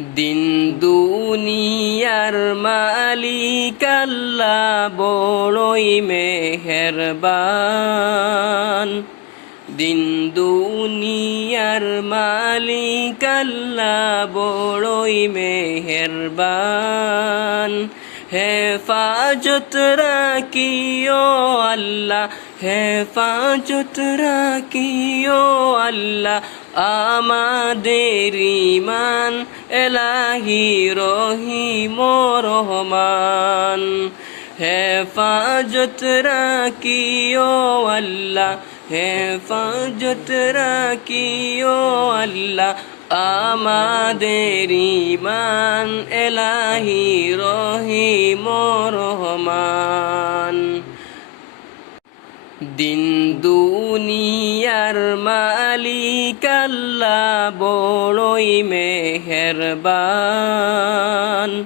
দিন দুনিয়ার মালিক আল্লাহ বড়ই মেহেরবান। দিন দুনিয়ার মালিক আল্লাহ বড়ই মেহেরবান। হেফাজত রাখিও আল্লাহ, হেফাজত রাখিও আল্লাহ আমাদের ঈমান, এলাহি রহিম রহমান। হেফাজত রাখিও আল্লাহ, হেফাজত রাখিও আল্লাহ আমাদের ঈমান, এলাহি রহিম রহমান। দিন দুনিয়ার মালিক আল্লাহ বড়ই মেহেরবান।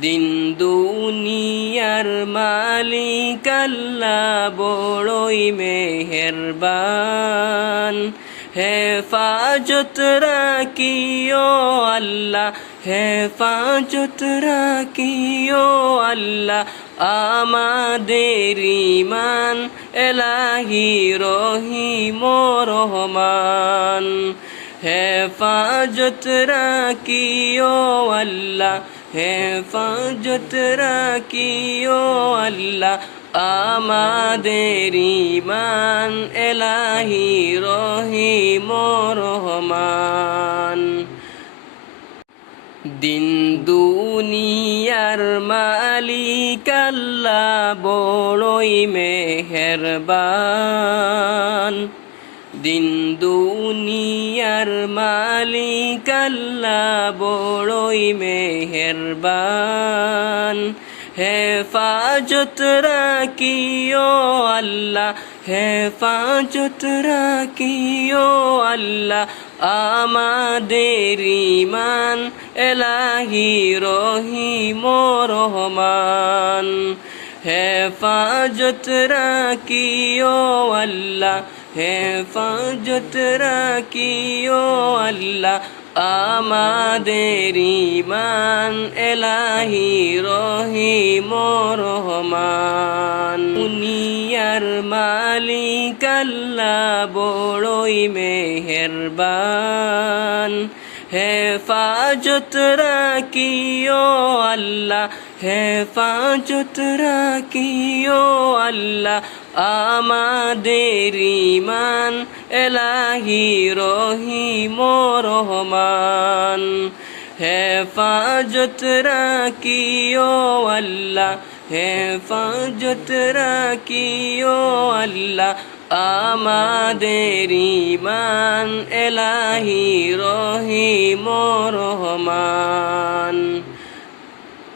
দিন দুনিয়ার মালিক আল্লাহ বড়ই মেহেরবান। হেফাজত রাখিও আল্লাহ, হেফাজত রাখিও আল্লাহ আমাদের ঈমান, এলাহি রহিম রহমান। হেফাজত রাখিও আল্লাহ, হেফাজত রাখিও আল্লাহ আমাদের ঈমান, এলাহি রহিম রহমান। দিন দুনিয়ার মালিক আল্লাহ বড়ই মেহেরবান। দিন দুনিয়ার মালিক আল্লাহ বড়ই মেহেরবান। হেফাজত রাখিও আল্লাহ, হেফাজত রাখিও আল্লাহ আমাদের ঈমান, এলাহি রহিম রহমান। হেফাজত রাখিও আল্লাহ, হেফাজত রাখিও আল্লাহ আমাদের ঈমান, এলাহি রহিম রহমান। দুনিয়ার মালিক আল্লাহ বড়ই মেহেরবান। হেফাজত রাখিও আল্লাহ, হেফাজত রাখিও আল্লাহ আমাদের ঈমান, এলাহি রহিম রহমান। হেফাজত রাখিও আল্লাহ, হেফাজত রাখিও আল্লাহ আমাদের ঈমান, এলাহি রহিম